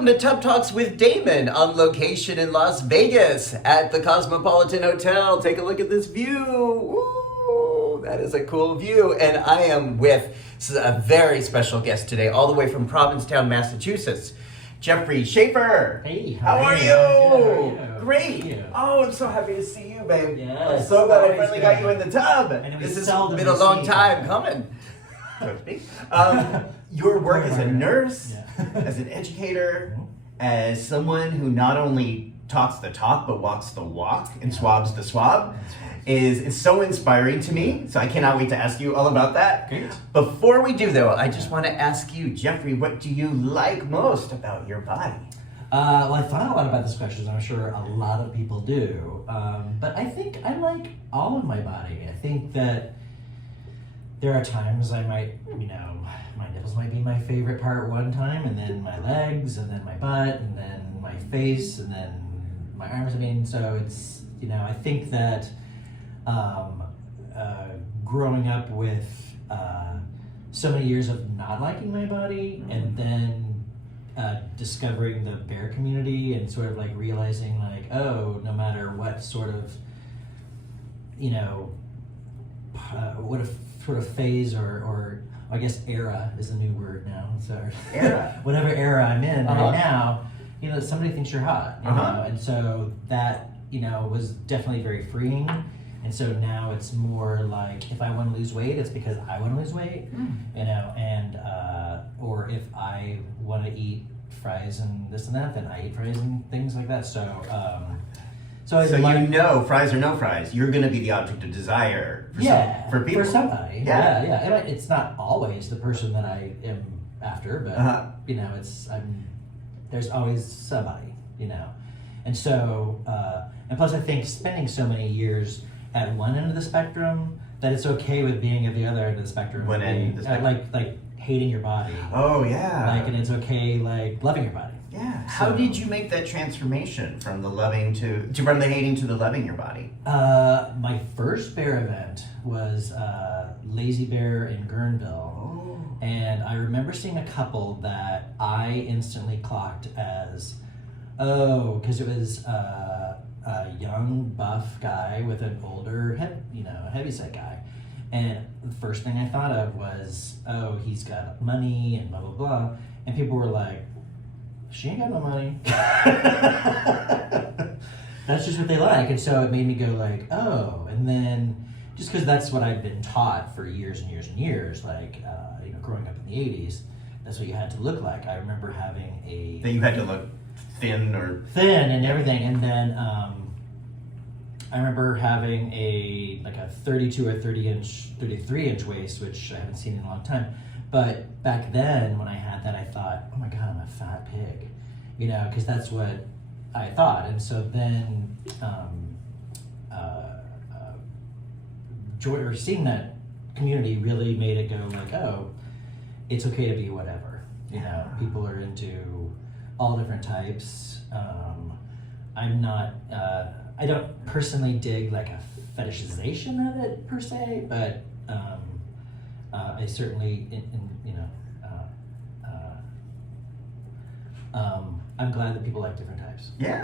Welcome to Tub Talks with Damon, on location in Las Vegas at the Cosmopolitan Hotel. Take a look at this view. Ooh, that is a cool view. And I am with a very special guest today, all the way from Provincetown, Massachusetts. Jeffrey Schaffer. Hey, how are you? Good, how are you? Great. You? Oh, I'm so happy to see you, babe. Yes, I'm so glad I always finally good. got you in the tub. And This has seldom been a long seen. time coming. So to speak. Your work as a nurse, as an educator, as someone who not only talks the talk but walks the walk and swabs the swab is so inspiring to me. So I cannot wait to ask you all about that. Great. Before we do though, I just want to ask you, Jeffrey, what do you like most about your body? Well, I thought a lot about this question. I'm sure a lot of people do. But I think I like all of my body. I think that there are times I might, my nipples might be my favorite part one time, and then my legs, and then my butt, and then my face, and then my arms. So it's, I think that growing up with so many years of not liking my body, and then discovering the bear community and sort of like realizing like, oh, no matter what sort of, what a sort of phase or I guess era is a new word now. So Era. whatever era I'm in right now, somebody thinks you're hot, and so that, was definitely very freeing. And so now it's more like, if I want to lose weight, it's because I want to lose weight, and or if I want to eat fries and this and that, then I eat fries and things like that. So, so fries or no fries, you're going to be the object of desire for people. For somebody. Yeah. And it's not always the person that I am after, but there's always somebody, and so and plus I think spending so many years at one end of the spectrum, that it's okay with being at the other end of the spectrum. One end of the spectrum. Like hating your body. Oh yeah. And it's okay like loving your body. Yeah. How did you make that transformation from the loving from the hating to the loving your body? My first bear event was Lazy Bear in Guerneville. Oh. And I remember seeing a couple that I instantly clocked as, because it was a young buff guy with an older heavyset guy, and the first thing I thought of was, oh, he's got money and blah blah blah, and people were like, she ain't got no money. That's just what they like, and so it made me go like, oh, and then just because that's what I've been taught for years and years and years, like growing up in the 80s, that's what you had to look like. I remember having that you had to look thin and everything, and then I remember having a 32 or 33 inch waist, which I haven't seen in a long time. But back then, when I had that, I thought, oh my God, I'm a fat pig, because that's what I thought. And so then, seeing that community really made it go like, oh, it's okay to be whatever. People are into all different types. I'm not. I don't personally dig like a fetishization of it per se, but I certainly, I'm glad that people like different types. Yeah.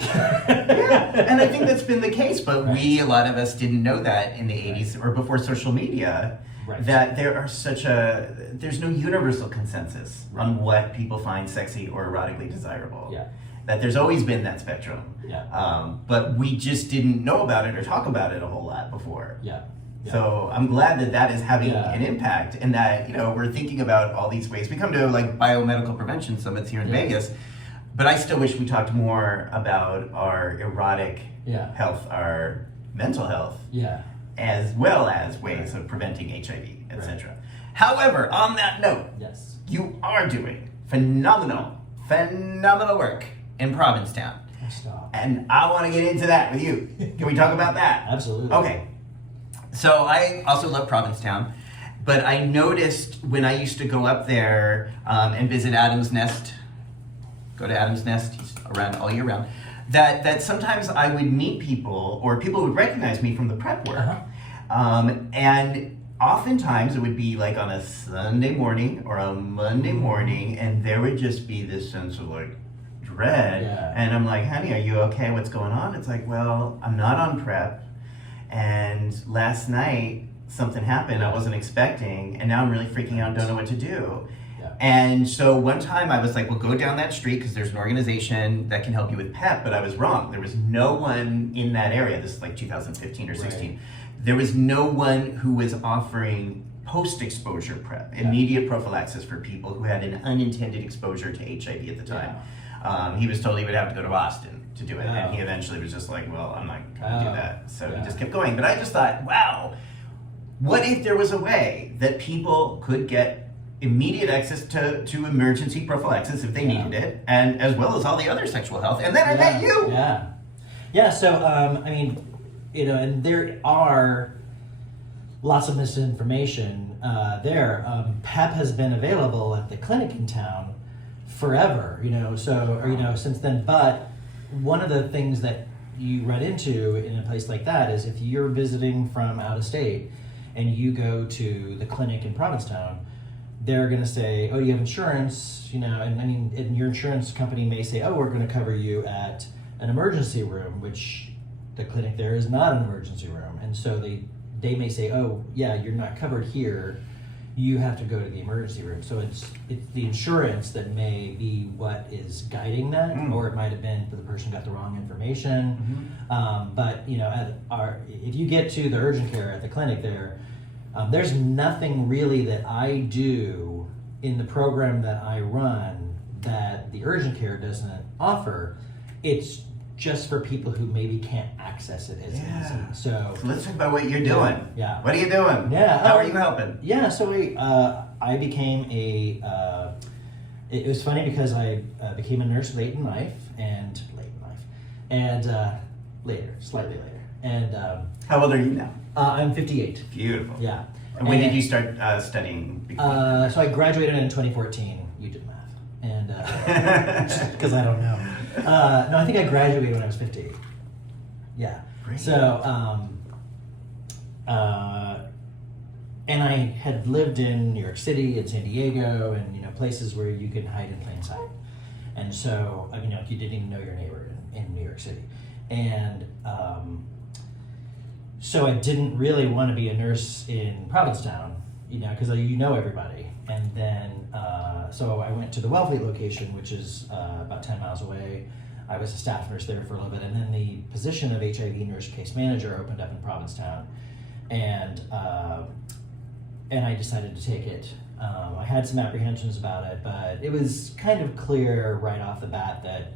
And I think that's been the case, but a lot of us didn't know that in the 80s or before social media, that there's no universal consensus on what people find sexy or erotically desirable. Yeah. That there's always been that spectrum. Yeah. But we just didn't know about it or talk about it a whole lot before. Yeah. So I'm glad that is having an impact, and that we're thinking about all these ways. We come to like biomedical prevention summits here in Vegas, but I still wish we talked more about our erotic health, our mental health, as well as ways of preventing HIV, etc. However, on that note, you are doing phenomenal work in Provincetown. Stop. And I want to get into that with you. Can we talk about that? Absolutely. Okay. So I also love Provincetown, but I noticed when I used to go up there and visit Adam's Nest, go to Adam's Nest, he's around all year round, that sometimes I would meet people, or people would recognize me from the prep work. And oftentimes it would be like on a Sunday morning or a Monday morning, and there would just be this sense of like bread. Yeah. And I'm like, honey, are you okay? What's going on? It's like, well, I'm not on PrEP. And last night, something happened I wasn't expecting. And now I'm really freaking out and don't know what to do. Yeah. And so one time I was like, well, go down that street because there's an organization that can help you with PEP. But I was wrong. There was no one in that area. This is like 2015 or 16. Right. There was no one who was offering post-exposure PrEP, immediate prophylaxis for people who had an unintended exposure to HIV at the time. He was told he would have to go to Boston to do it, and he eventually was just like, well, I'm not going to do that. So he just kept going. But I just thought, wow, what if there was a way that people could get immediate access to emergency prophylaxis if they needed it, and as well as all the other sexual health. And then I met you. Yeah, so, I mean, and there are lots of misinformation there. PEP has been available at the clinic in town forever, since then. But one of the things that you run into in a place like that is if you're visiting from out of state and you go to the clinic in Provincetown, they're going to say, oh, you have insurance, and your insurance company may say, oh, we're going to cover you at an emergency room, which the clinic there is not an emergency room. And so they may say, oh, yeah, you're not covered here. You have to go to the emergency room. So it's the insurance that may be what is guiding that, or it might have been that the person got the wrong information. But if you get to the urgent care at the clinic there, there's nothing really that I do in the program that I run that the urgent care doesn't offer. It's just for people who maybe can't access it as easy. So let's talk about what you're doing. Yeah. What are you doing? Yeah. How are you helping? Yeah. So I became it was funny because I became a nurse slightly later. And how old are you now? I'm 58. Beautiful. Yeah. And when did you start studying? So I graduated in 2014. You did math. And because I don't know. No, I think I graduated when I was 58. Yeah. Great. So, and I had lived in New York City and San Diego and, places where you can hide in plain sight. And so, you didn't even know your neighbor in New York City. And so I didn't really want to be a nurse in Provincetown, because you know everybody. And then, so I went to the Wellfleet location, which is about 10 miles away. I was a staff nurse there for a little bit. And then the position of HIV nurse case manager opened up in Provincetown. And I decided to take it. I had some apprehensions about it, but it was kind of clear right off the bat that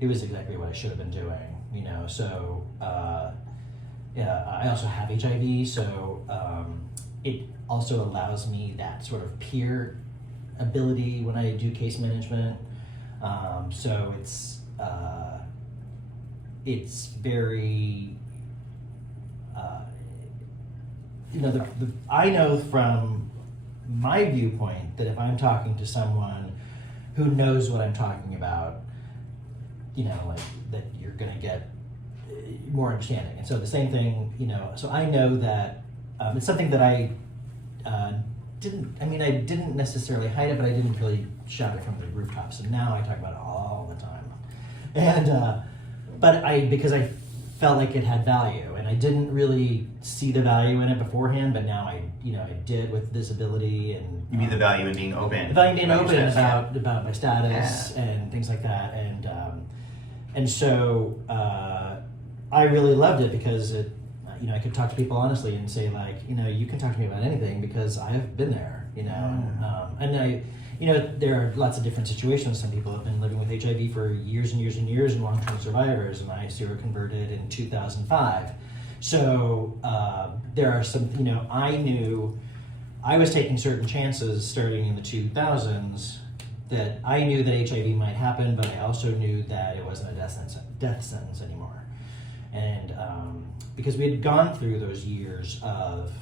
it was exactly what I should have been doing, So, I also have HIV, so it also allows me that sort of peer ability when I do case management. So it's very, I know from my viewpoint that if I'm talking to someone who knows what I'm talking about, that you're going to get more understanding. And so the same thing, so I know that it's something that I didn't necessarily hide it, but I didn't really shout it from the rooftops. And now I talk about it all the time. And, because I felt like it had value, and I didn't really see the value in it beforehand, but now I did with this ability. And you mean the value in being open? The value in being open about my status and things like that. And so I really loved it because it, I could talk to people honestly and say you can talk to me about anything because I've been there, and I, there are lots of different situations. Some people have been living with HIV for years and years and years and long-term survivors, and I seroconverted in 2005. So there are some, I knew I was taking certain chances starting in the 2000s that I knew that HIV might happen, but I also knew that it wasn't a death sentence anymore. And because we had gone through those years of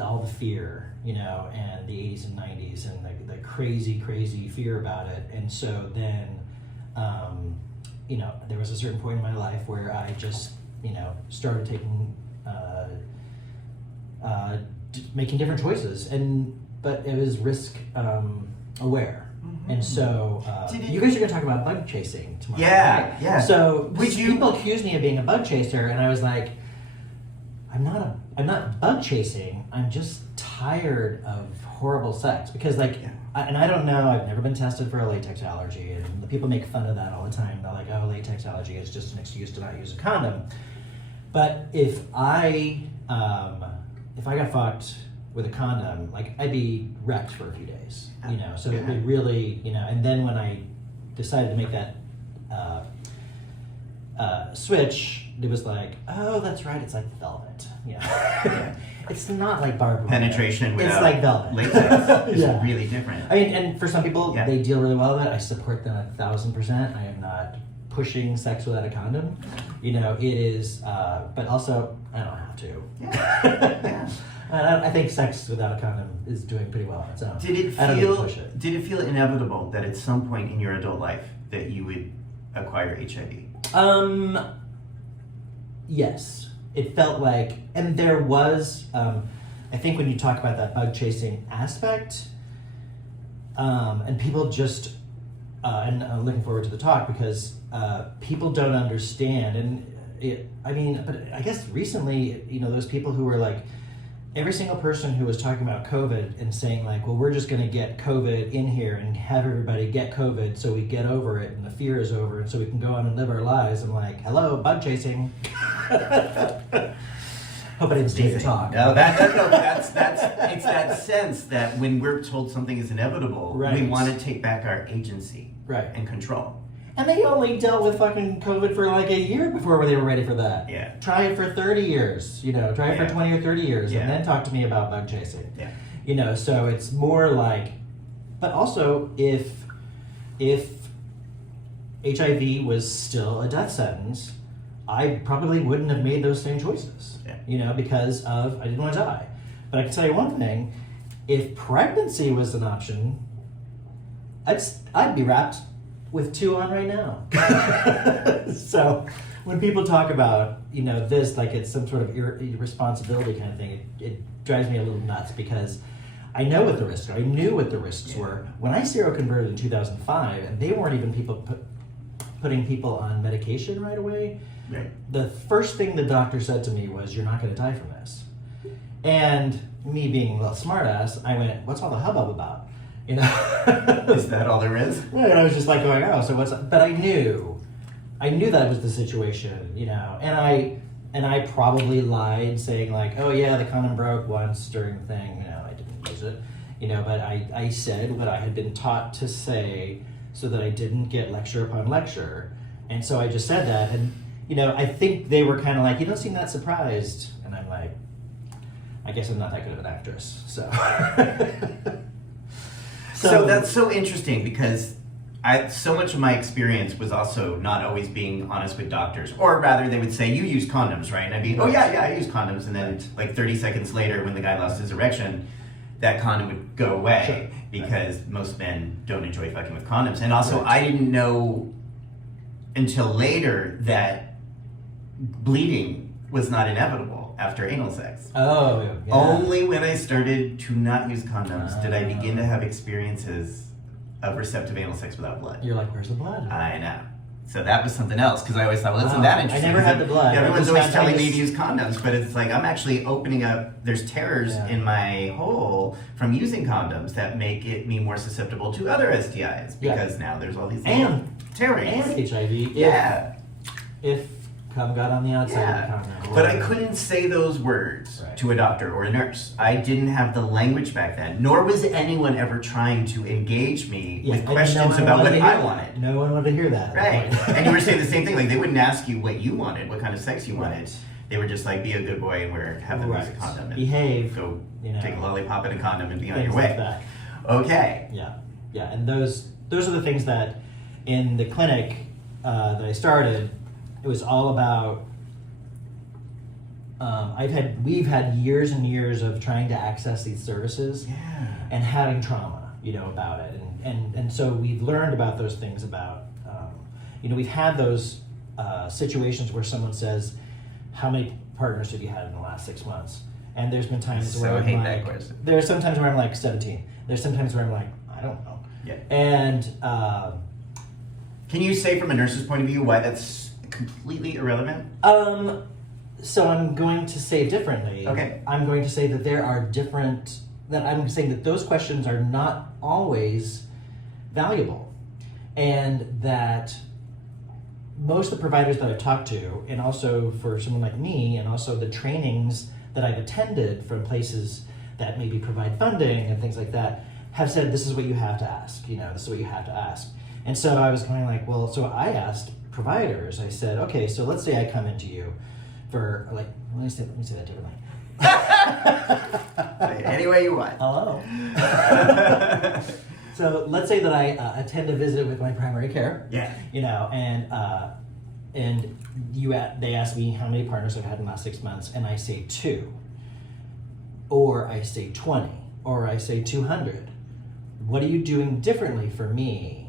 all the fear, and the 80s and 90s and the crazy fear about it. And so then, there was a certain point in my life where I just, started taking, making different choices. But it was risk aware. And so, you guys are going to talk about bug chasing tomorrow. Yeah, right? yeah. So, people accuse me of being a bug chaser, and I was like, I'm not bug chasing. I'm just tired of horrible sex because, like, and I don't know. I've never been tested for a latex allergy, and the people make fun of that all the time. They're like, "Oh, latex allergy is just an excuse to not use a condom." But if I got fucked with a condom, like, I'd be wrecked for a few days, you know. So it would really, you know. And then when I decided to make that switch, it was like, oh, that's right, it's like velvet, you know. It's not like barbed wire. Penetration without it's like velvet. Latex is really different. I mean, and for some people, they deal really well with it. I support them 1,000%. I am not pushing sex without a condom. You know, it is, but also, I don't have to. Yeah. I think sex without a condom is doing pretty well on its own. Did it feel inevitable that at some point in your adult life that you would acquire HIV? Yes. It felt like, and there was, I think when you talk about that bug chasing aspect, and people just, and I'm looking forward to the talk because people don't understand, and but I guess recently, you know, those people who were like, every single person who was talking about COVID and saying like, well, we're just going to get COVID in here and have everybody get COVID so we get over it and the fear is over and so we can go on and live our lives. I'm like, hello, bug chasing. Hope I didn't steal your talk. No, that's it's that sense that when we're told something is inevitable, we want to take back our agency and control. And they only dealt with fucking COVID for like a year before they were ready for that. Yeah. Try it for 30 years, you know, try it for 20 or 30 years and then talk to me about bug chasing. Yeah. You know, so it's more like, but also if HIV was still a death sentence, I probably wouldn't have made those same choices, you know, because of, I didn't want to die. But I can tell you one thing, if pregnancy was an option, I'd be wrapped with 2 on right now. So when people talk about, you know, this, like it's some sort of irresponsibility kind of thing, it drives me a little nuts because I know what the risks are. I knew what the risks were. When I seroconverted in 2005, and they weren't even putting people on medication right away, the first thing the doctor said to me was, you're not going to die from this. And me being a little smartass, I went, what's all the hubbub about? You know, is that all there is? And I was just like going, oh, so what's that? But I knew that was the situation, you know, and I probably lied saying like, oh yeah, the condom broke once during the thing, you know, I didn't use it, you know, but I said what I had been taught to say so that I didn't get lecture upon lecture, and so I just said that, and you know, I think they were kind of like, you don't seem that surprised, and I'm like, I guess I'm not that good of an actress, so. So that's so interesting because so much of my experience was also not always being honest with doctors, or rather they would say, you use condoms, right? And I'd be, oh yeah, I use condoms. And then like 30 seconds later when the guy lost his erection, that condom would go away because most men don't enjoy fucking with condoms. And also I didn't know until later that bleeding was not inevitable after anal sex. Oh, yeah. Only when I started to not use condoms did I begin to have experiences of receptive anal sex without blood. You're like, where's the blood? I know. So that was something else, because I always thought, well, isn't that interesting? I never had the blood. Everyone's always telling me to use condoms, but it's like I'm actually opening up, there's tears in my hole from using condoms that make me more susceptible to other STIs, because now there's all these tearings. And HIV. If cum got on the outside of the condom. But I couldn't say those words to a doctor or a nurse. I didn't have the language back then, nor was anyone ever trying to engage me with questions about what I wanted. No one wanted to hear that. Right. And you were saying the same thing, like they wouldn't ask you what you wanted, what kind of sex you wanted. They were just like, be a good boy and have them use a condom. And behave. Go take a lollipop and a condom and be on your Like way. that. Okay. Yeah, and those are the things that in the clinic that I started, it was all about, we've had years and years of trying to access these services and having trauma, you know, about it. And so we've learned about those things about, you know, we've had those situations where someone says, how many partners have you had in the last 6 months? And there's been times where I'm like, there's sometimes where I'm like 17. There's sometimes where I'm like, I don't know. Yeah. And can you say from a nurse's point of view why that's completely irrelevant? so I'm going to say differently. Okay. I'm going to say that there are I'm saying that those questions are not always valuable, and that most of the providers that I've talked to, and also for someone like me, and also the trainings that I've attended from places that maybe provide funding and things like that, have said, this is what you have to ask, this is what you have to ask. And so I was going like, well, so I asked providers, I said, okay, so let's say I come into you for, like, let me say that differently. Any way you want. Hello. So let's say that I attend a visit with my primary care. Yeah. And they ask me how many partners I've had in the last 6 months, and I say 2, or I say 20, or I say 200. What are you doing differently for me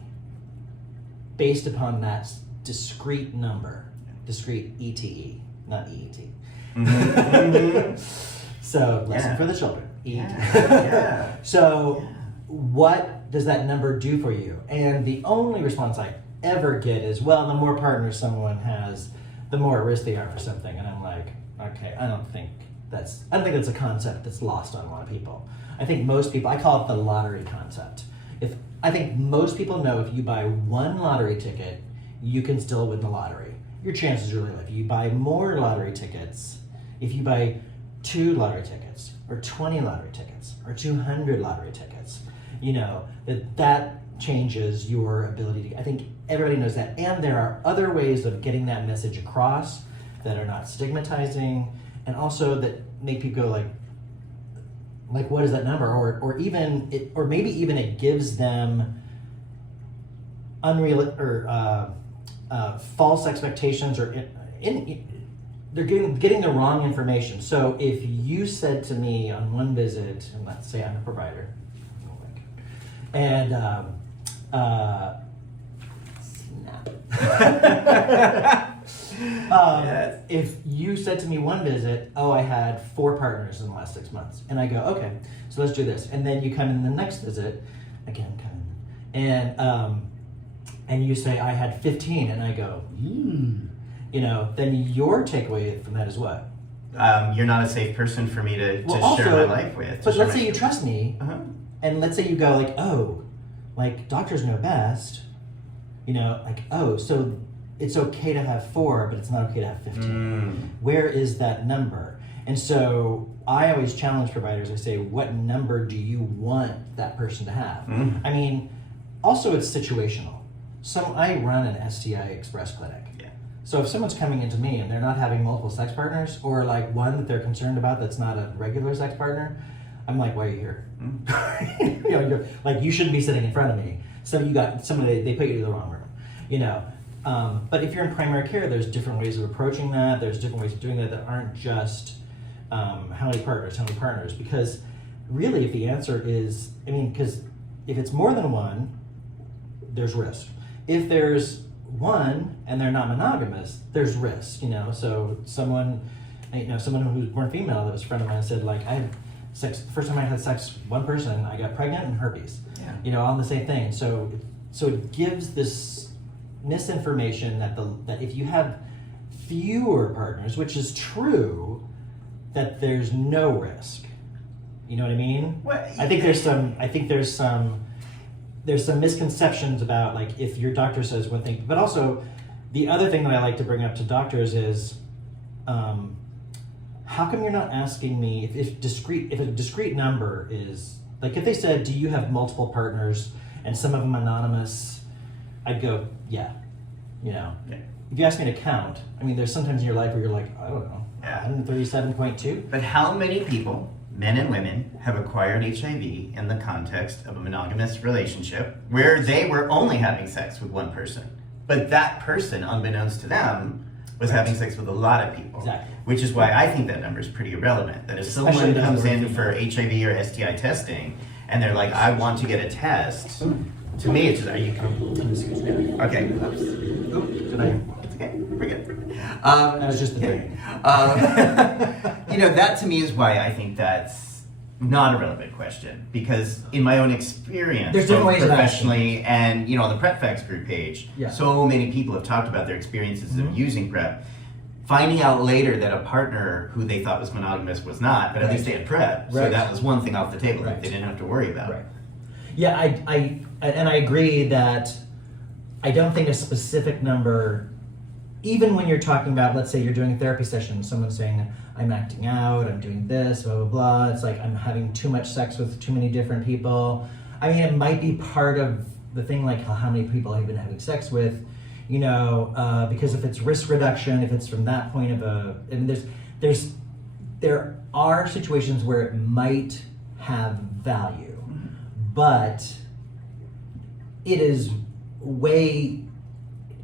based upon that discrete number? Discrete ETE, not EET. Mm-hmm. So lesson for the children. EET. Yeah. So what does that number do for you? And the only response I ever get is, well, the more partners someone has, the more at risk they are for something. And I'm like, okay, I don't think that's a concept that's lost on a lot of people. I think most people, I call it the lottery concept. I think most people know if you buy one lottery ticket, you can still win the lottery. Your chances are really low. If you buy more lottery tickets, if you buy 2 lottery tickets, or 20 lottery tickets, or 200 lottery tickets, that changes your ability to, I think everybody knows that. And there are other ways of getting that message across that are not stigmatizing, and also that make people go like what is that number? Or maybe even it gives them unreal or false expectations, or they're getting the wrong information. So if you said to me on one visit, and let's say I'm a provider, and Yes. if you said to me one visit, oh, I had 4 partners in the last 6 months, and I go, okay, so let's do this, and then you come in the next visit, again, and you say I had 15, and I go, then your takeaway from that is what? You're not a safe person for me to also, share my life with. But let's say you trust me, and let's say you go like, oh, like doctors know best, so it's okay to have 4, but it's not okay to have 15. Where is that number? And so I always challenge providers. I say, what number do you want that person to have? I mean, also it's situational. I run an STI express clinic. Yeah. So if someone's coming into me and they're not having multiple sex partners, or like one that they're concerned about that's not a regular sex partner, I'm like, why are you here? You're like, you shouldn't be sitting in front of me. So you got somebody, they put you in the wrong room, But if you're in primary care, there's different ways of approaching that. There's different ways of doing that aren't just how many partners. Because really, if the answer is, because if it's more than one, there's risk. If there's one and they're not monogamous, there's risk. So someone who's born female that was a friend of mine said, like, I had sex, the first time I had sex with one person, I got pregnant and herpes. Yeah. All the same thing. So it gives this misinformation that if you have fewer partners, which is true, that there's no risk. You know what I mean? Well, I think there's some misconceptions about, like, if your doctor says one thing, but also the other thing that I like to bring up to doctors is, how come you're not asking me if a discrete number is, like, if they said, do you have multiple partners and some of them anonymous, I'd go, yeah. Yeah. If you ask me to count, there's sometimes in your life where you're like, I don't know, 137.2. But how many people, men and women, have acquired HIV in the context of a monogamous relationship where they were only having sex with one person, but that person, unbeknownst to them, was having sex with a lot of people. Exactly. Which is why I think that number is pretty irrelevant. That if someone comes in for HIV or STI testing and they're like, I want to get a test, to me it's just, are you coming? Okay. It's okay. We're good. That was just the thing. That to me is why I think that's not a relevant question, because in my own experience, There's different both ways of professionally and on the Prep Facts group page, Yeah. so many people have talked about their experiences of using Prep, finding out later that a partner who they thought was monogamous was not, but at least they had Prep, so Right. that was one thing off the table that Right. they didn't have to worry about. Right. Yeah, I agree that I don't think a specific number, even when you're talking about, let's say you're doing a therapy session, someone's saying, I'm acting out, I'm doing this, blah, blah, blah. It's like I'm having too much sex with too many different people. I mean, it might be part of the thing, like how many people I've been having sex with, because if it's risk reduction, if it's from that point of there are situations where it might have value, but it is way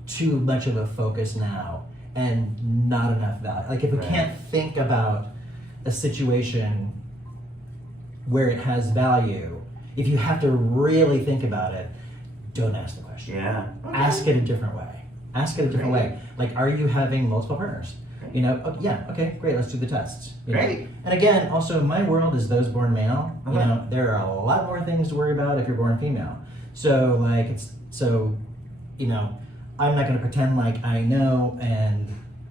too much of a focus now and not enough value. Like if we can't think about a situation where it has value, if you have to really think about it, don't ask the question. Yeah. Ask it a different way. Ask it a different way. Like, are you having multiple partners? Yeah, okay, great, let's do the tests. Great. And again, also, my world is those born male. There are a lot more things to worry about if you're born female. So, I'm not going to pretend like I know, and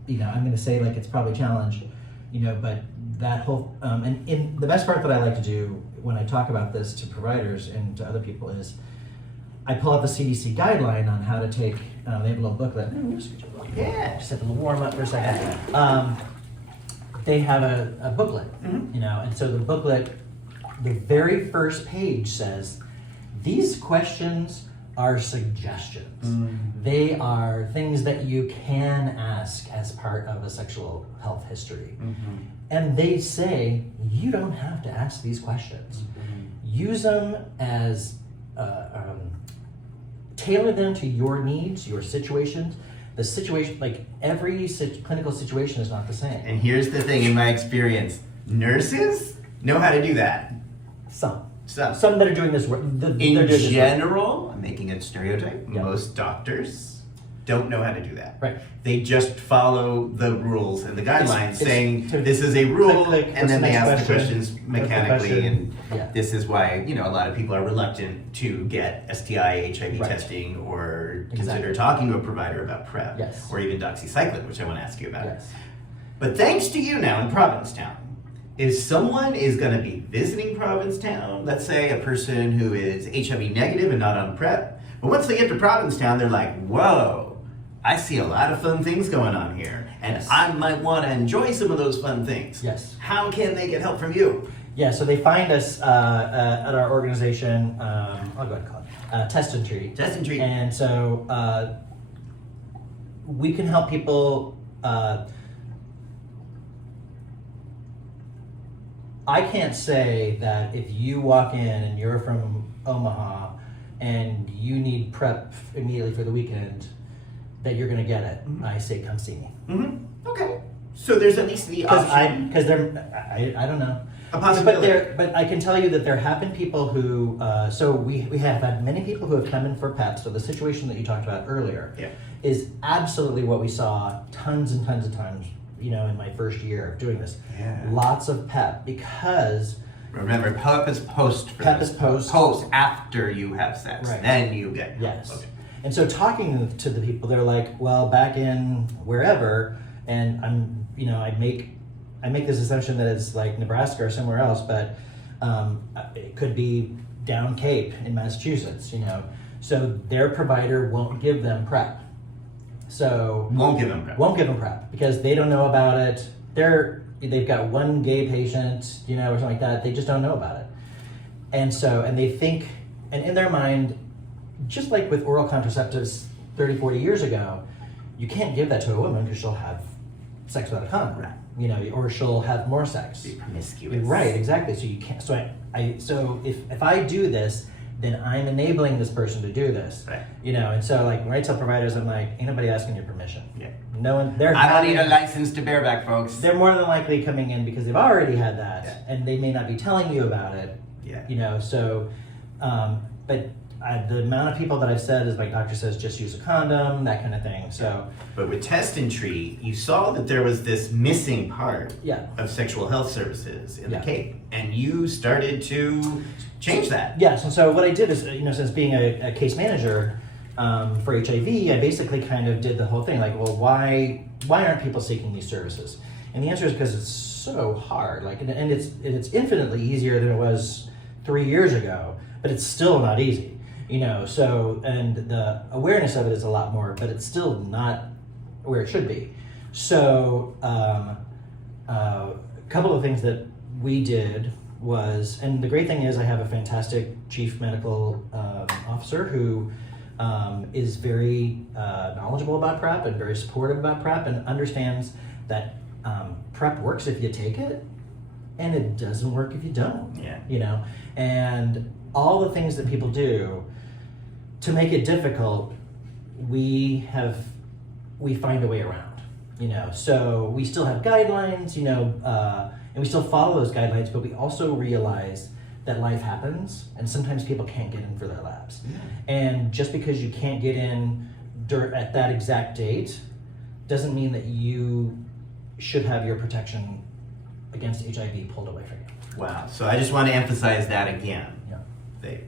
I'm going to say like it's probably a challenge, but that whole and in the best part that I like to do when I talk about this to providers and to other people is I pull up a CDC guideline on how to take. They have a little booklet. Yeah. Just have to warm up for a second. They have a booklet, and so the booklet, the very first page says, these questions are suggestions. They are things that you can ask as part of a sexual health history. And they say, you don't have to ask these questions. Use them as, tailor them to your needs, your situations. The situation, like every clinical situation is not the same. And here's the thing, in my experience, nurses know how to do that. Some that are doing this work. In general, I'm making a stereotype, Yeah. most doctors don't know how to do that. Right. They just follow the rules and the guidelines It's saying to this is a rule, click, and then what's they the ask next the question? questions What's the mechanically, question? and Yeah. this is why a lot of people are reluctant to get STI, HIV Right. testing, or consider Exactly. talking to a provider about PrEP, Yes. or even doxycycline, which I want to ask you about. Yes. But thanks to you now in Provincetown, if someone is going to be visiting Provincetown, let's say a person who is HIV negative and not on PrEP, but once they get to Provincetown, they're like, whoa, I see a lot of fun things going on here, and Yes. I might want to enjoy some of those fun things. Yes. How can they get help from you? Yeah, so they find us at our organization, I'll go ahead and call it, Test and Treat. Test and Treat. And so we can help people. I can't say that if you walk in and you're from Omaha and you need PrEP immediately for the weekend, that you're going to get it. I say, come see me. Okay. So there's at least the option. Because I don't know. A possibility. But I can tell you that there have been people who, so we have had many people who have come in for PEP. So the situation that you talked about earlier is absolutely what we saw tons and tons of times, in my first year of doing this. Yeah. Lots of PEP because... Remember, PEP is post. For PEP this. is post. Post, after you have sex. Right. Then you get Yes. Okay. And so talking to the people, they're like, well, back in wherever, and I make this assumption that it's like Nebraska or somewhere else, but it could be down Cape in Massachusetts, So their provider won't give them PrEP. So Won't give them PrEP. Because they don't know about it. They've got one gay patient, or something like that. They just don't know about it. And they think, and in their mind, just like with oral contraceptives 30, 40 years ago, you can't give that to a woman because she'll have sex without a condom, Right. Or she'll have more sex. Be promiscuous. Right, exactly. So you can't. So if I do this, then I'm enabling this person to do this. Right. And so when I tell providers, I'm like, ain't nobody asking your permission. Yeah. No one. I don't need a license to bareback, folks. They're more than likely coming in because they've already had that, Yeah. and they may not be telling you about it. Yeah. So, but the amount of people that I've said is, my doctor says just use a condom, that kind of thing. So, but with test and treat, you saw that there was this missing part yeah. of sexual health services in Yeah. the Cape, and you started to change that. Yes, and so what I did is, since being a case manager for HIV, I basically kind of did the whole thing, like, well, why aren't people seeking these services? And the answer is because it's so hard, like, and it's infinitely easier than it was 3 years ago, but it's still not easy. So, and the awareness of it is a lot more, but it's still not where it should be. So, a couple of things that we did was, and the great thing is I have a fantastic chief medical officer who is very knowledgeable about PrEP and very supportive about PrEP and understands that PrEP works if you take it, and it doesn't work if you don't. Yeah. And all the things that people do to make it difficult, we find a way around. So we still have guidelines, and we still follow those guidelines, but we also realize that life happens, and sometimes people can't get in for their labs. Yeah. And just because you can't get in at that exact date doesn't mean that you should have your protection against HIV pulled away from you. Wow. So I just want to emphasize that again. Yeah.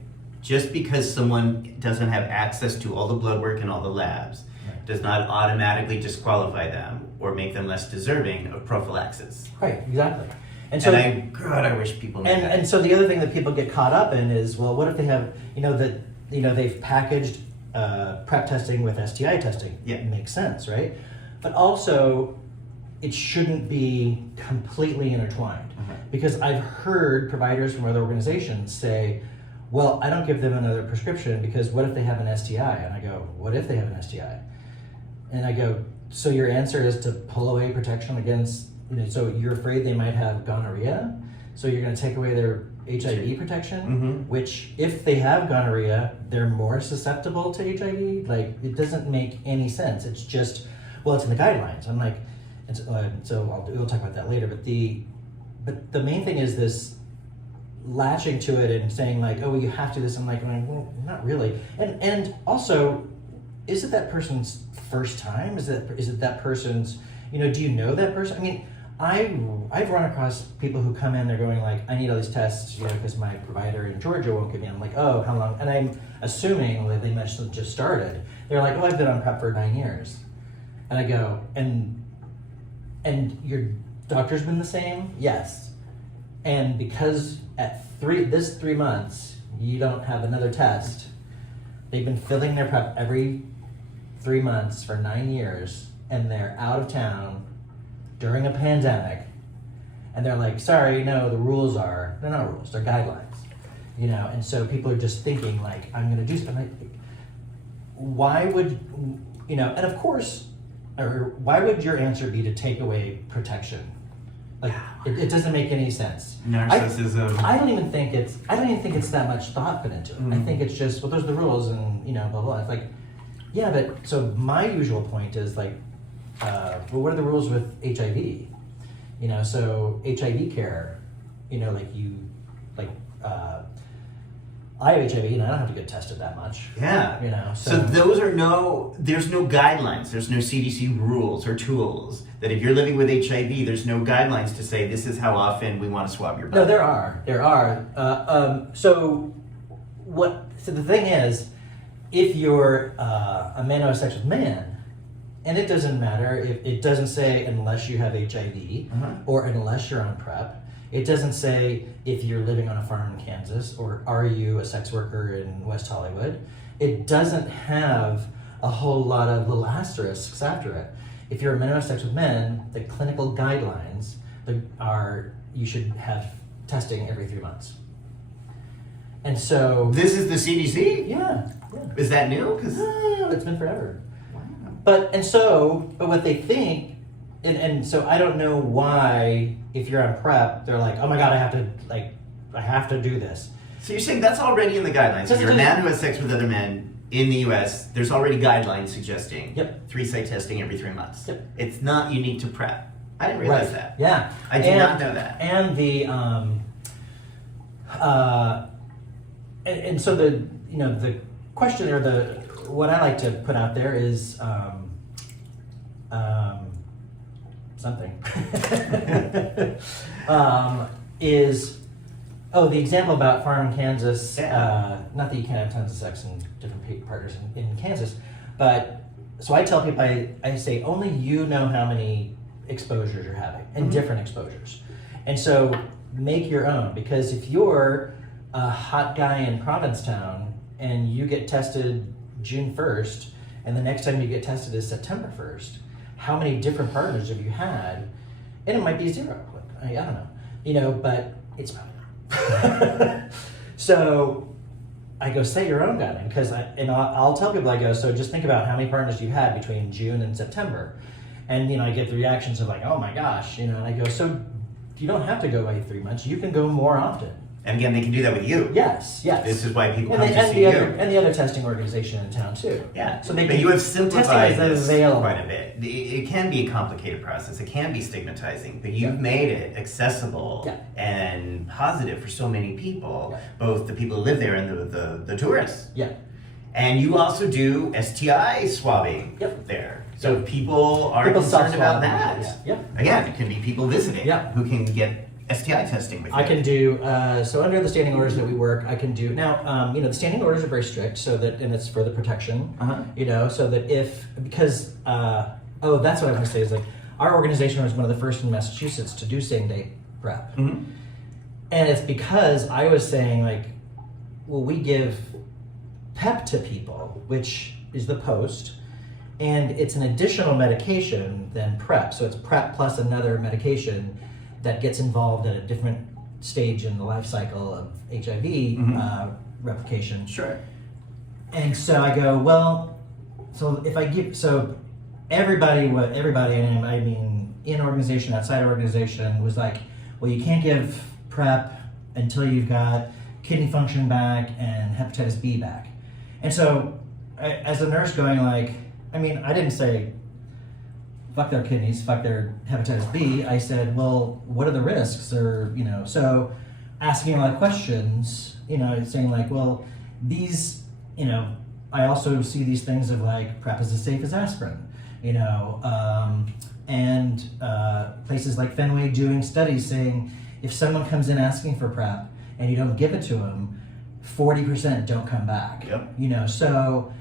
Just because someone doesn't have access to all the blood work and all the labs Right. does not automatically disqualify them or make them less deserving of prophylaxis. Right, exactly. And so, I wish people knew that. and so the other thing that people get caught up in is, well, what if they have, they've packaged PrEP testing with STI testing? Yeah. It makes sense, right? But also, it shouldn't be completely intertwined. Because I've heard providers from other organizations say, well, I don't give them another prescription because what if they have an STI? And I go, what if they have an STI? And I go, so your answer is to pull away protection against, so you're afraid they might have gonorrhea? So you're going to take away their HIV protection, which if they have gonorrhea, they're more susceptible to HIV? Like, it doesn't make any sense. It's just, well, it's in the guidelines. I'm like, we'll talk about that later, but the main thing is this latching to it and saying like, oh, you have to do this. I'm like, well, not really. And also, is it that person's first time? Is it that person's, do you know that person? I mean, I've run across people who come in, they're going like, I need all these tests, because my provider in Georgia won't give me. I'm like, oh, how long? And I'm assuming that they must have just started. They're like, oh, I've been on PrEP for 9 years. And I go, and your doctor's been the same? Yes. And because at 3 months, you don't have another test, they've been filling their PrEP every 3 months for 9 years, and they're out of town during a pandemic, and they're like, sorry, no, the rules are, they're not rules, they're guidelines. And so people are just thinking like, I'm gonna do something. Like, why would, and of course, or why would your answer be to take away protection? Like, it doesn't make any sense. Narcissism. I don't even think it's that much thought put into it. I think it's just, well, there's the rules and blah blah. It's like, yeah, but so my usual point is like, well, what are the rules with HIV? So HIV care, I have HIV and I don't have to get tested that much. Yeah. So there's no guidelines, there's no CDC rules or tools that if you're living with HIV, there's no guidelines to say this is how often we want to swab your blood. No, there are. So the thing is, if you're a man who has sex with man, and it doesn't matter if it doesn't say unless you have HIV or unless you're on PrEP. It doesn't say if you're living on a farm in Kansas or are you a sex worker in West Hollywood. It doesn't have a whole lot of little asterisks after it. If you're a man who has sex with men, the clinical guidelines are you should have testing every 3 months. And so this is the CDC? Yeah. Is that new? It's been forever. Wow. But what they think, and so I don't know why if you're on PrEP, they're like, oh my God, I have to do this. So you're saying that's already in the guidelines. If you're a man who has sex with other men in the US, there's already guidelines suggesting 3-site testing every 3 months. Yep. It's not unique to PrEP. I didn't realize that. Yeah. I did not know that. And and so the question, or what I like to put out there is something. The example about farm in Kansas. Not that you can't have tons of sex and different partners in Kansas, but so I tell people, I say only you know how many exposures you're having, and different exposures, and so make your own, because if you're a hot guy in Provincetown and you get tested June 1st, and the next time you get tested is September 1st, how many different partners have you had? And it might be 0. I don't know, but it's probably So I go, say your own gun, because I'll tell people, I go, so just think about how many partners you had between June and September. And, I get the reactions of like, oh my gosh, and I go, so you don't have to go by 3 months, you can go more often. And again, they can do that with you. Yes. This is why people come to see you. And the other testing organization in town too. Yeah. So but you have simplified this available. quite a bit. It can be a complicated process. It can be stigmatizing, but you've made it accessible and positive for so many people, both the people who live there and the tourists. Yeah. And you also do STI swabbing there. So people are concerned about that. Yeah. Again, it can be people visiting who can get STI testing with you. I can do, so under the standing orders that we work, I can do, now, the standing orders are very strict, and it's for the protection, so that because that's what I was going to say, is like, our organization was one of the first in Massachusetts to do same-day PrEP. And it's because I was saying, like, well, we give PEP to people, which is the post, and it's an additional medication than PrEP, so it's PrEP plus another medication that gets involved at a different stage in the life cycle of HIV replication. Sure. And so I go, well, so if I give, so everybody, and I mean in organization, outside organization, was like, well, you can't give PrEP until you've got kidney function back and hepatitis B back. And so as a nurse going like, I didn't say, fuck their kidneys, fuck their hepatitis B. I said, well, what are the risks? Or, so asking a lot of questions, saying like, well, these, I also see these things of like PrEP is as safe as aspirin, and places like Fenway doing studies saying if someone comes in asking for PrEP and you don't give it to them, 40% don't come back. Yep. So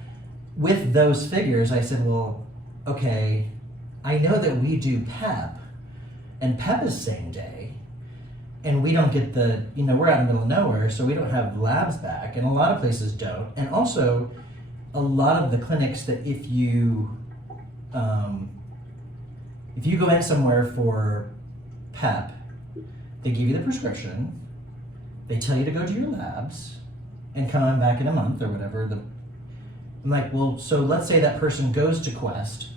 with those figures, I said, well, okay, I know that we do PEP, and PEP is same day, and we don't get we're out in the middle of nowhere, so we don't have labs back, and a lot of places don't. And also, a lot of the clinics that if you go in somewhere for PEP, they give you the prescription, they tell you to go to your labs, and come back in a month or whatever. I'm like, well, so let's say that person goes to Quest,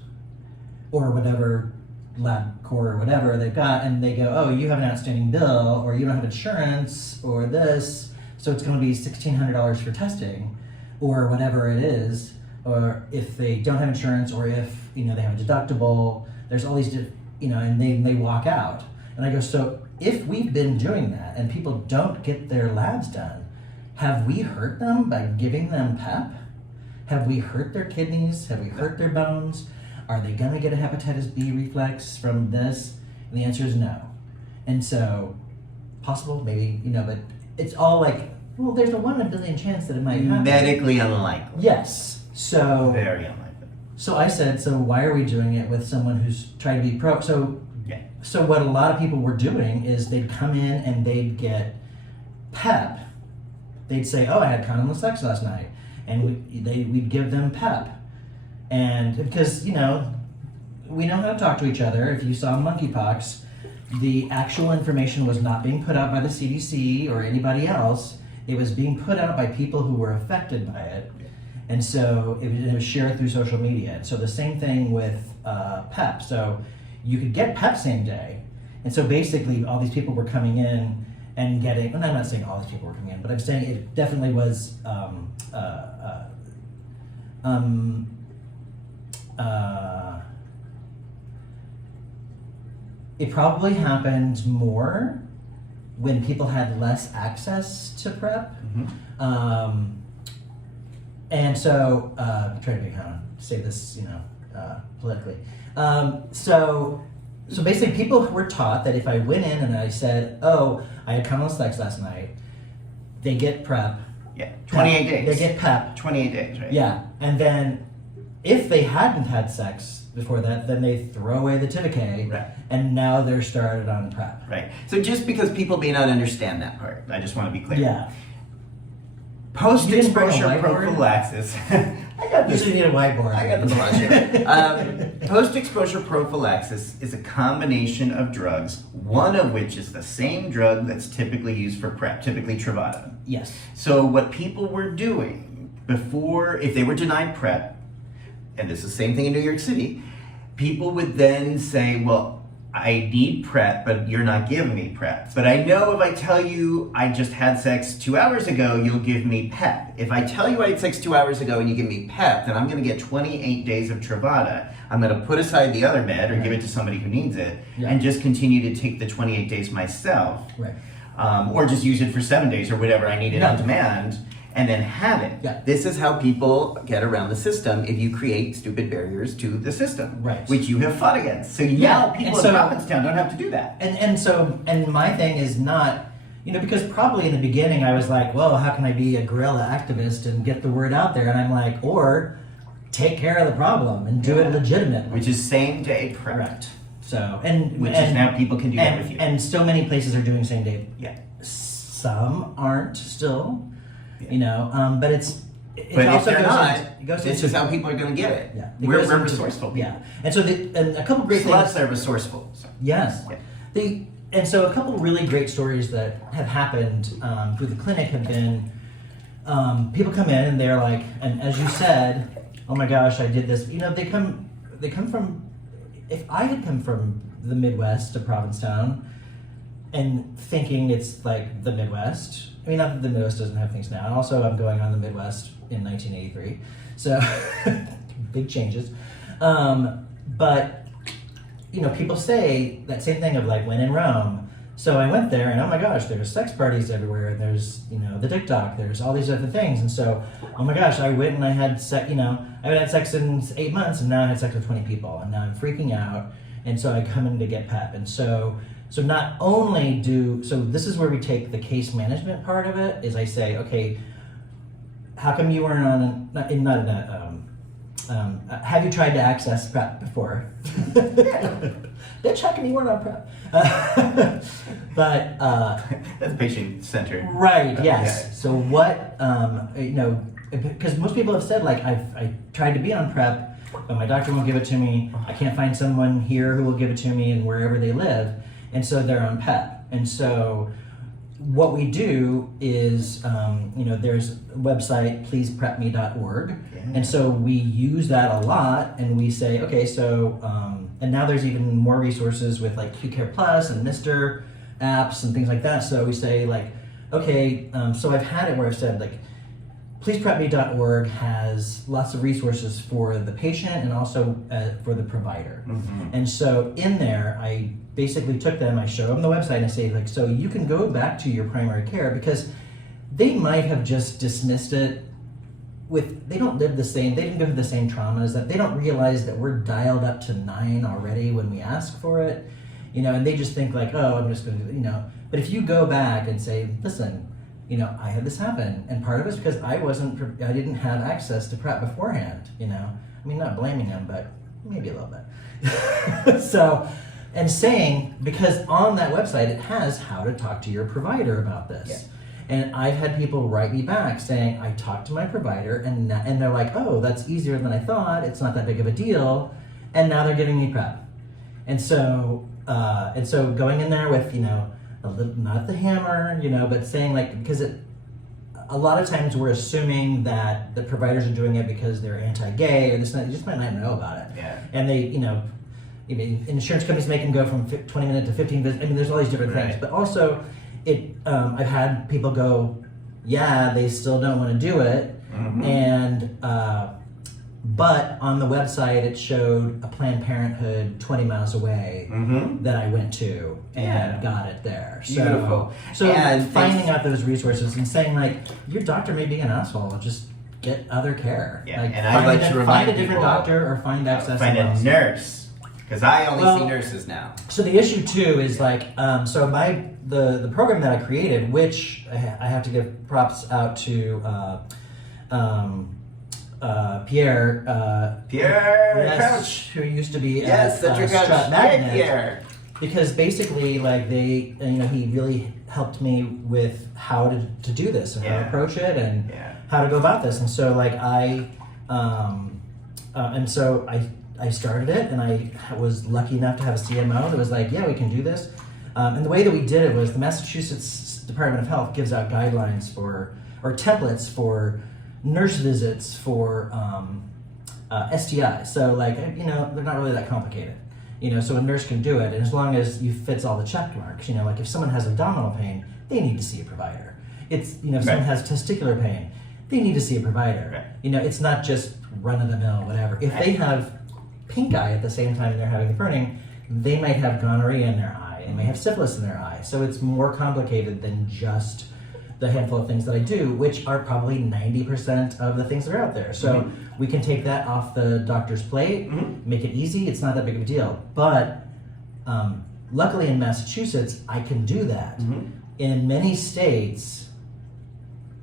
or whatever LabCorp or whatever they've got, and they go, oh, you have an outstanding bill, or you don't have insurance, or this, so it's going to be $1,600 for testing, or whatever it is, or if they don't have insurance, or if they have a deductible, there's all these, and they walk out. And I go, so if we've been doing that and people don't get their labs done, have we hurt them by giving them PEP? Have we hurt their kidneys? Have we hurt their bones? Are they going to get a hepatitis B reflex from this? And the answer is no. And so, possible, maybe, but it's all like, well, there's a 1 in a billion chance that it might happen. Medically unlikely. Yes. So very unlikely. So I said, so why are we doing it with someone who's trying to be pro? So what a lot of people were doing is they'd come in and they'd get PEP. They'd say, oh, I had condomless sex last night. And we'd give them PEP. And because, we know how to talk to each other. If you saw monkeypox, the actual information was not being put out by the CDC or anybody else. It was being put out by people who were affected by it. And so it was shared through social media. And so the same thing with PEP. So you could get PEP same day. And so basically all these people were coming in and getting, and I'm not saying all these people were coming in, but I'm saying it definitely was it probably happened more when people had less access to PrEP. And so, I'm trying to say this, politically. So basically, people were taught that if I went in and I said, "Oh, I had common sex last night," they get PrEP. Yeah, 28 days. They get PEP. 28 days, right? Yeah, and then if they hadn't had sex before that, then they throw away the Tivicay, Right. and now they're started on PrEP. Right. So just because people may not understand that part, I just want to be clear. Yeah. Post-exposure You didn't bring a whiteboard? prophylaxis. I got this. Usually need a whiteboard. I got the plush here. Post-exposure prophylaxis is a combination of drugs, one of which is the same drug that's typically used for PrEP, typically Truvada. Yes. So what people were doing before, if they were denied PrEP, and this is the same thing in New York City, people would then say, well, I need PrEP, but you're not giving me PrEP. But I know if I tell you I just had sex 2 hours ago, you'll give me PEP. If I tell you I had sex 2 hours ago and you give me PEP, then I'm going to get 28 days of Truvada. I'm going to put aside the other med or give it to somebody who needs it and just continue to take the 28 days myself. Right. Or just use it for 7 days or whatever I need it on demand. And then have it. Yeah. This is how people get around the system if you create stupid barriers to the system, Right. which you have fought against. So now people in Provincetown don't have to do that. And my thing is not, because probably in the beginning I was like, well, how can I be a guerrilla activist and get the word out there? And I'm like, or take care of the problem and do it legitimately. Which is same day PrEP. Correct. So, Which is now people can do that with you. And so many places are doing same day. Yeah. Some aren't still. But it's But also if they're goes not, into, it goes this into, is how people are going to get it. Yeah, We're goes into- resourceful. Yeah, and so and a couple great Sluts things. are resourceful. So. Yes, Yeah. And so a couple really great stories that have happened through the clinic have been people come in and they're like, and as you said, oh my gosh, I did this. They come from. If I had come from the Midwest to Provincetown and thinking it's like the Midwest. I mean, not that the Midwest doesn't have things now. And also, I'm going on the Midwest in 1983. So, big changes. But, people say that same thing of like when in Rome. So I went there and oh my gosh, there's sex parties everywhere. There's, the TikTok, there's all these other things. And so, oh my gosh, I went and I had sex, I haven't had sex in 8 months and now I had sex with 20 people. And now I'm freaking out. And so I come in to get PEP. And so not only this is where we take the case management part of it, is I say, okay, how come you weren't on, have you tried to access PrEP before? Bitch, how come you weren't on PrEP? But, that's patient centered. Right, yes. Yeah. So what, because most people have said, like, I tried to be on PrEP, but my doctor won't give it to me. I can't find someone here who will give it to me and wherever they live. And so they're on PEP. And so what we do is, there's a website, pleaseprepme.org. And so we use that a lot and we say, okay, so, and now there's even more resources with like QCare Plus and Mr. apps and things like that. So we say like, okay, so I've had it where I've said like, pleaseprepme.org has lots of resources for the patient and also for the provider. Mm-hmm. And so in there, I basically took them, I show them the website and I say like, so you can go back to your primary care because they might have just dismissed it they don't live the same, they didn't go through the same traumas, that they don't realize that we're dialed up to 9 already when we ask for it, and they just think like, oh, I'm just going to, but if you go back and say, listen, I had this happen, and part of it's because I didn't have access to PrEP beforehand, I mean, not blaming them, but maybe a little bit. So, and saying, because on that website, it has how to talk to your provider about this. Yeah. And I've had people write me back saying, I talked to my provider, and they're like, oh, that's easier than I thought, it's not that big of a deal, and now they're giving me PrEP. And so going in there with, a little, not the hammer, but saying like, because a lot of times we're assuming that the providers are doing it because they're anti-gay or this and that, they just might not know about it. Yeah. And they, insurance companies make them go from 20 minutes to 15 minutes. I mean, there's all these different things, but also I've had people go, yeah, they still don't want to do it. Mm-hmm. And, but on the website, it showed a Planned Parenthood 20 miles away that I went to and got it there. Beautiful. So finding out those resources and saying like, your doctor may be an asshole, just get other care. Yeah, and I'd like to remind find a different people, doctor or find access. Find a nurse, because I only see nurses now. So the issue too is like, so the program that I created, which I have to give props out to Pierre. Crouch, who used to be at Strut Magnet. Pierre. Because basically, like he really helped me with how to do this and how to approach it and how to go about this. And so like I started it, and I was lucky enough to have a CMO that was like, yeah, we can do this. And the way that we did it was the Massachusetts Department of Health gives out guidelines or templates for nurse visits for STIs. So like, they're not really that complicated. So a nurse can do it, and as long as you fits all the check marks, like if someone has abdominal pain, they need to see a provider. It's, if someone has testicular pain, they need to see a provider. It's not just run-of-the-mill, whatever. If they have pink eye at the same time they're having the burning, they might have gonorrhea in their eye, they may have syphilis in their eye. So it's more complicated than just the handful of things that I do, which are probably 90% of the things that are out there. So we can take that off the doctor's plate, make it easy. It's not that big of a deal. But luckily in Massachusetts, I can do that. In many states,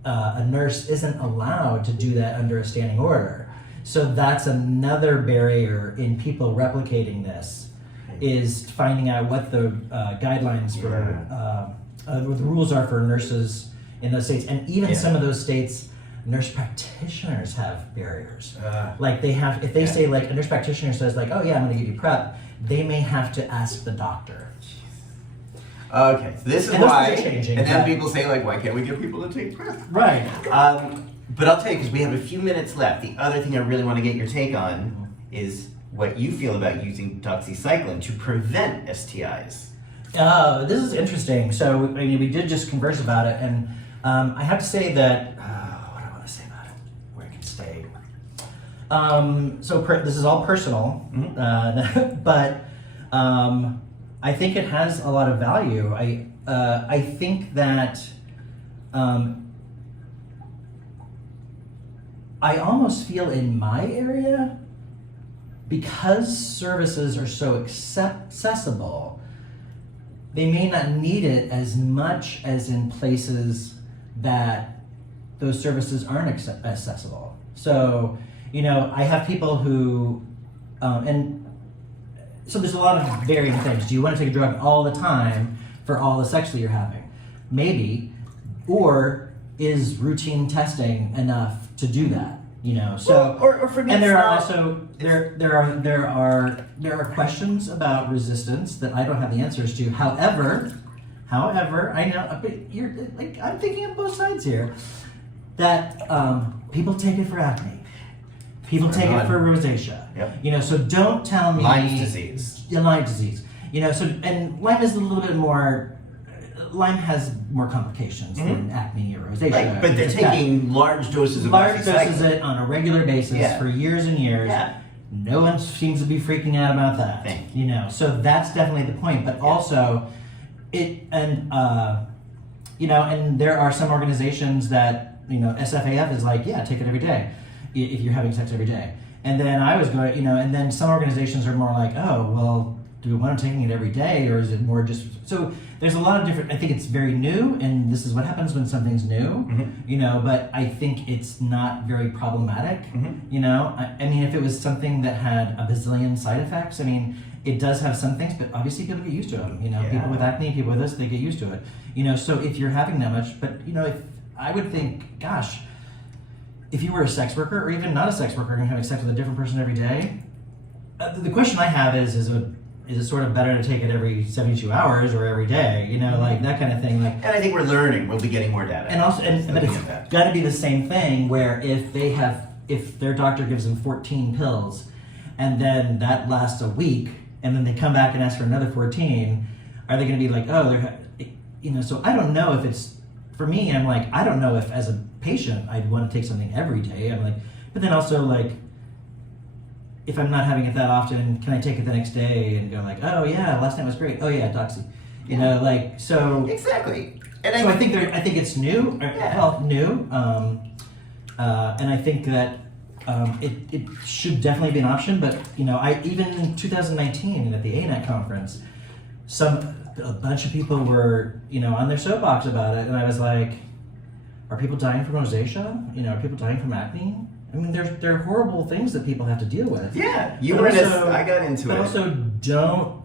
a nurse isn't allowed to do that under a standing order. So that's another barrier in people replicating this, is finding out what the guidelines for, what the rules are for nurses in those states. And even some of those states, nurse practitioners have barriers. Like they have, if they say like a nurse practitioner says like, oh yeah, I'm gonna give you prep, they may have to ask the doctor. Okay, so this is why, and then people say like, why can't we get people to take prep? Right. But I'll tell you, because we have a few minutes left, the other thing I really want to get your take on is what you feel about using doxycycline to prevent STIs. This is interesting. So we did just converse about it, and I have to say that, what do I want to say about it? Where I can stay. This is all personal, but I think it has a lot of value. I think that I almost feel in my area, because services are so accessible, they may not need it as much as in places that those services aren't accessible. So, I have people who, and so there's a lot of varying things. Do you want to take a drug all the time for all the sex that you're having? Maybe. Or is routine testing enough to do that? So or for me, and there are also there are questions about resistance that I don't have the answers to. However, I know, but you're like, I'm thinking of both sides here. That people take it for acne, people take it for rosacea. Yep. So don't tell me Lyme disease. Lyme disease. And Lyme is a little bit more. Lyme has more complications than acne or rosacea. Right, but they're taking large doses of doxycycline on a regular basis for years and years. No one seems to be freaking out about that. So that's definitely the point. But also, and there are some organizations that SFAF is like, yeah, take it every day if you're having sex every day. And then I was going, and then some organizations are more like, oh, well, do we want to taking it every day, or is it more just so? There's a lot of different. I think it's very new, and this is what happens when something's new, But I think it's not very problematic, I mean, if it was something that had a bazillion side effects, I mean, it does have some things, but obviously people get used to them. People with acne, people with this, they get used to it. So if you're having that much, but if I would think, gosh, if you were a sex worker or even not a sex worker and having sex with a different person every day, the question I have is it sort of better to take it every 72 hours or every day, like that kind of thing. Like, and I think we're learning. We'll be getting more data. And also, but it's got to be the same thing where if their doctor gives them 14 pills, and then that lasts a week, and then they come back and ask for another 14, are they going to be like, oh, they're, So I don't know if it's, for me, I'm like, I don't know if as a patient I'd want to take something every day. I'm like, but then also like, if I'm not having it that often, can I take it the next day and go like, oh yeah, last night was great. Oh yeah, doxy. So exactly. And I think it's new. Well, new. And I think that it should definitely be an option, but even in 2019 at the ANAC conference, a bunch of people were on their soapbox about it, and I was like, are people dying from rosacea? Are people dying from acne? I mean, there are horrible things that people have to deal with. Yeah, I got into it. But also don't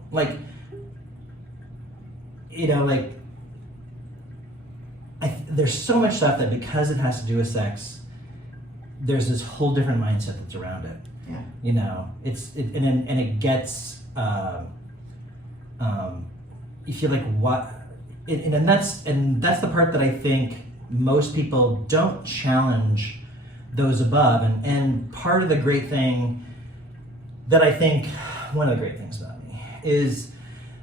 there's so much stuff that because it has to do with sex, there's this whole different mindset that's around it. Yeah. And it gets you feel like what, and that's the part that I think most people don't challenge those above. And part of the great thing that I think, one of the great things about me is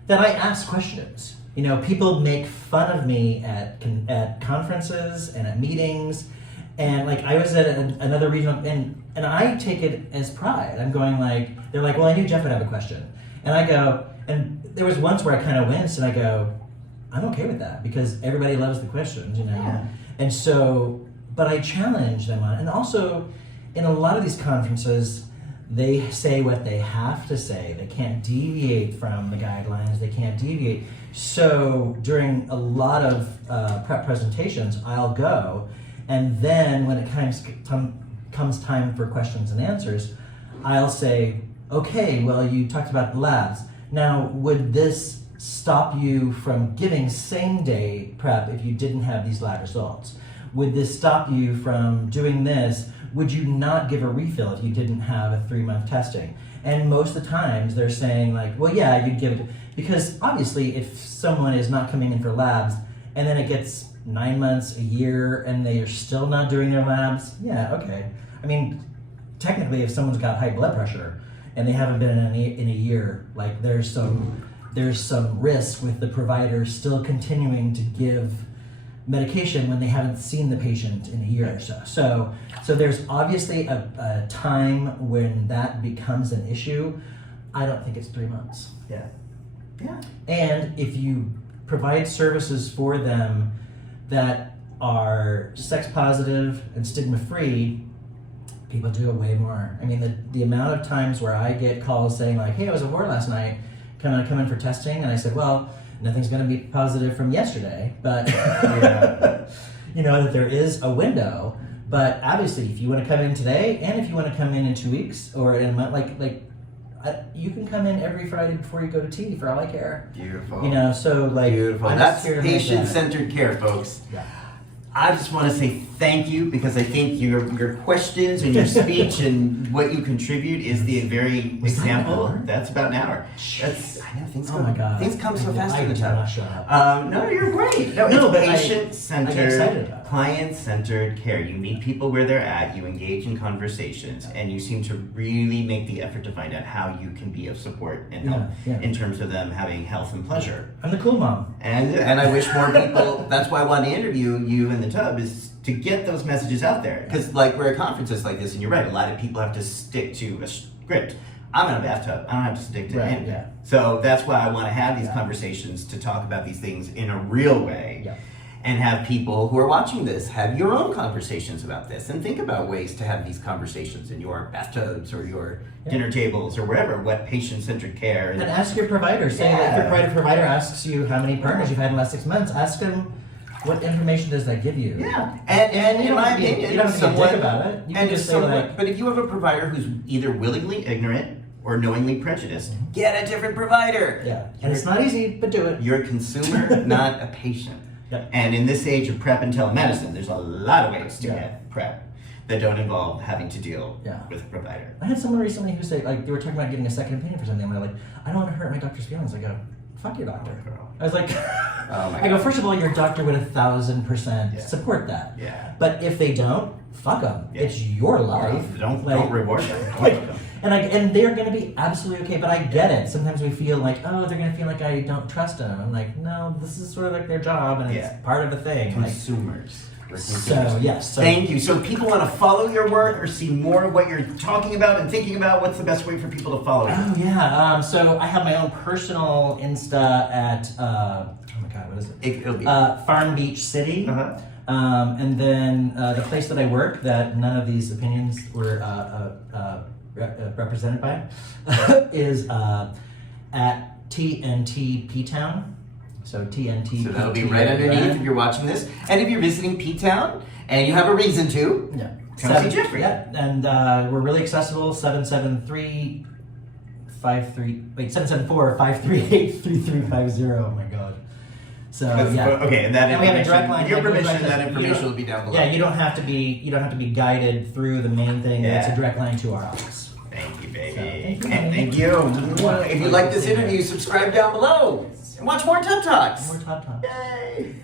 that I ask questions. People make fun of me at conferences and at meetings, and I was at another regional, and I take it as pride. I'm going they're like, well, I knew Jeff would have a question, and I go, and there was once where I kind of winced, and I go, I'm okay with that because everybody loves the questions, Yeah. And so, but I challenge them on, and also in a lot of these conferences, they say what they have to say. They can't deviate from the guidelines. They can't deviate. So during a lot of prep presentations, I'll go, and then when it comes time for questions and answers, I'll say, okay, well, you talked about the labs. Now, would this stop you from giving same-day prep if you didn't have these lab results? Would this stop you from doing this? Would you not give a refill if you didn't have a 3-month testing? And most of the times they're saying well, yeah, you'd give it, because obviously if someone is not coming in for labs and then it gets 9 months, a year, and they are still not doing their labs, yeah, okay. I mean, technically if someone's got high blood pressure and they haven't been in a year, there's some risk with the provider still continuing to give medication when they haven't seen the patient in a year or so. So there's obviously a time when that becomes an issue. I don't think it's 3 months. Yeah. Yeah. And if you provide services for them that are sex positive and stigma-free, people do it way more. I mean, the amount of times where I get calls saying hey, I was at war last night, can I come in for testing? And I said, well, nothing's going to be positive from yesterday, but that there is a window. But obviously, if you want to come in today, and if you want to come in 2 weeks or in a month, you can come in every Friday before you go to tea, for all I care. Beautiful. Beautiful. That's patient-centered care, folks. Yeah. I just want to say thank you, because I think your questions and your speech and what you contribute is the very example. That's about an hour. I know things my God. Things come so fast I in the did not time. shut up. No, you're great. No, No, but it's I get excited patient-centered, about it. client-centered care. You meet people where they're at, you engage in conversations, and you seem to really make the effort to find out how you can be of support and help in terms of them having health and pleasure. I'm the cool mom. And I wish more people, that's why I wanted to interview you in the tub, is to get those messages out there. Because we're at conferences like this, and you're right, a lot of people have to stick to a script. I'm in a bathtub, I don't have to stick to anything. Yeah. So that's why I want to have these conversations to talk about these things in a real way. Yeah. And have people who are watching this have your own conversations about this, and think about ways to have these conversations in your bathtubs or your dinner tables or wherever. What patient-centered care. And ask your provider. Say if your provider asks you how many partners you've had in the last 6 months, ask them, what information does that give you? Yeah, and in my opinion, you don't have to be a dick about it. You can just say but if you have a provider who's either willingly ignorant or knowingly prejudiced, get a different provider. Yeah, and it's not easy, but do it. You're a consumer, not a patient. Yep. And in this age of prep and telemedicine, there's a lot of ways to get prep that don't involve having to deal with a provider. I had someone recently who said, they were talking about getting a second opinion for something, and they're like, I don't want to hurt my doctor's feelings. I go, fuck your doctor. I was like, I go, first of all, your doctor would 1,000% support that. Yeah. But if they don't, fuck them. Yeah. It's your life. Don't reward them. And they're going to be absolutely okay, but I get it. Sometimes we feel like, oh, they're going to feel like I don't trust them. I'm like, no, this is sort of like their job, and it's part of the thing. Consumers. So, yes. Thank you. So if people want to follow your work or see more of what you're talking about and thinking about, what's the best way for people to follow you? Oh, yeah. So I have my own personal Insta at, what is it? It'll be Farm Beach City. And then the place that I work, that none of these opinions were represented by, is at TNT P-Town. So TNT. So that'll be right underneath if you're watching this. And if you're visiting P-Town and you have a reason to, yeah. come see Jeffrey. Yeah, and we're really accessible. 774-538-3350. Oh my god. So yeah. Okay, and that we have a direct line. With your permission, direct line. that information will be down below. Yeah, you don't have to be guided through the main thing. Yeah. It's a direct line to our office. Thank you, baby. So, Thank you. If you like this interview, subscribe down below and watch more Tub Talks. More Top Talks. Yay!